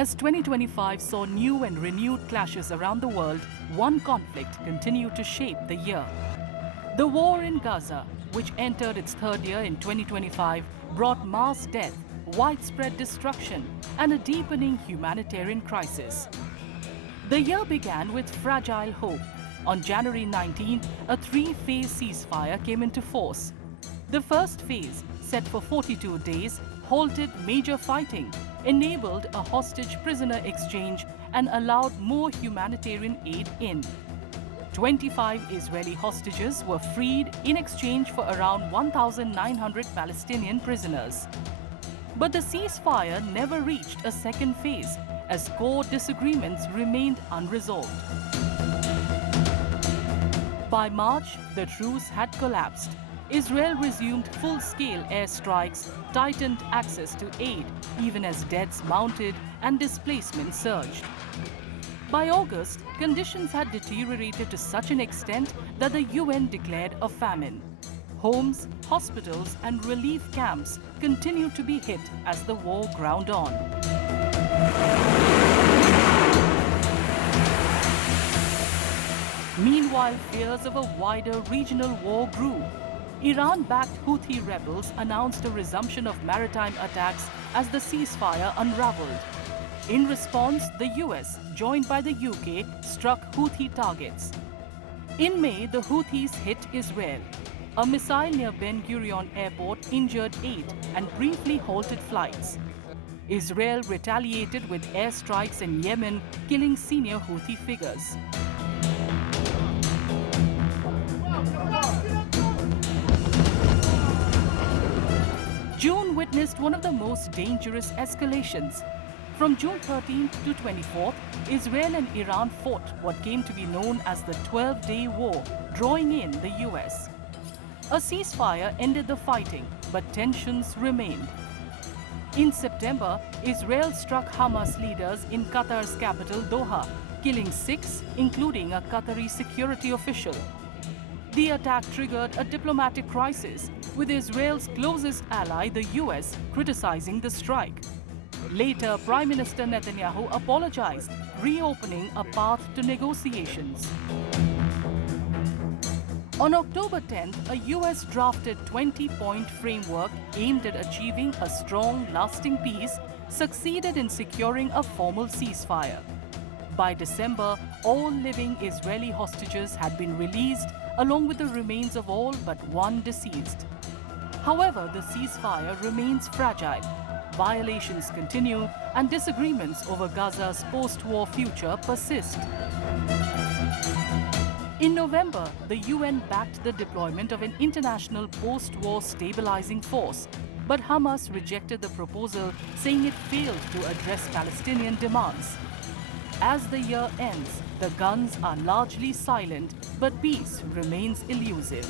As 2025 saw new and renewed clashes around the world, one conflict continued to shape the year. The war in Gaza, which entered its third year in 2025, brought mass death, widespread destruction, and a deepening humanitarian crisis. The year began with fragile hope. On January 19th, a three-phase ceasefire came into force. The first phase, set for 42 days, halted major fighting, enabled a hostage prisoner exchange, and allowed more humanitarian aid in. 25 Israeli hostages were freed in exchange for around 1,900 Palestinian prisoners. But the ceasefire never reached a second phase, as core disagreements remained unresolved. By March, the truce had collapsed. Israel resumed full-scale airstrikes, tightened access to aid, even as deaths mounted and displacement surged. By August, conditions had deteriorated to such an extent that the UN declared a famine. Homes, hospitals, and relief camps continued to be hit as the war ground on. Meanwhile, fears of a wider regional war grew. Iran-backed Houthi rebels announced a resumption of maritime attacks as the ceasefire unraveled. In response, the US, joined by the UK, struck Houthi targets. In May, the Houthis hit Israel. A missile near Ben Gurion Airport injured 8 and briefly halted flights. Israel retaliated with airstrikes in Yemen, killing senior Houthi figures. June witnessed one of the most dangerous escalations. From June 13th to 24th, Israel and Iran fought what came to be known as the 12-day war, drawing in the US. A ceasefire ended the fighting, but tensions remained. In September, Israel struck Hamas leaders in Qatar's capital, Doha, killing 6, including a Qatari security official. The attack triggered a diplomatic crisis, with Israel's closest ally, the US, criticizing the strike. Later, Prime Minister Netanyahu apologized, reopening a path to negotiations. On October 10th, a US-drafted 20-point framework aimed at achieving a strong, lasting peace succeeded in securing a formal ceasefire. By December, all living Israeli hostages had been released, along with the remains of all but one deceased. However, the ceasefire remains fragile. Violations continue, and disagreements over Gaza's post-war future persist. In November, the UN backed the deployment of an international post-war stabilizing force, but Hamas rejected the proposal, saying it failed to address Palestinian demands. As the year ends, the guns are largely silent, but peace remains elusive.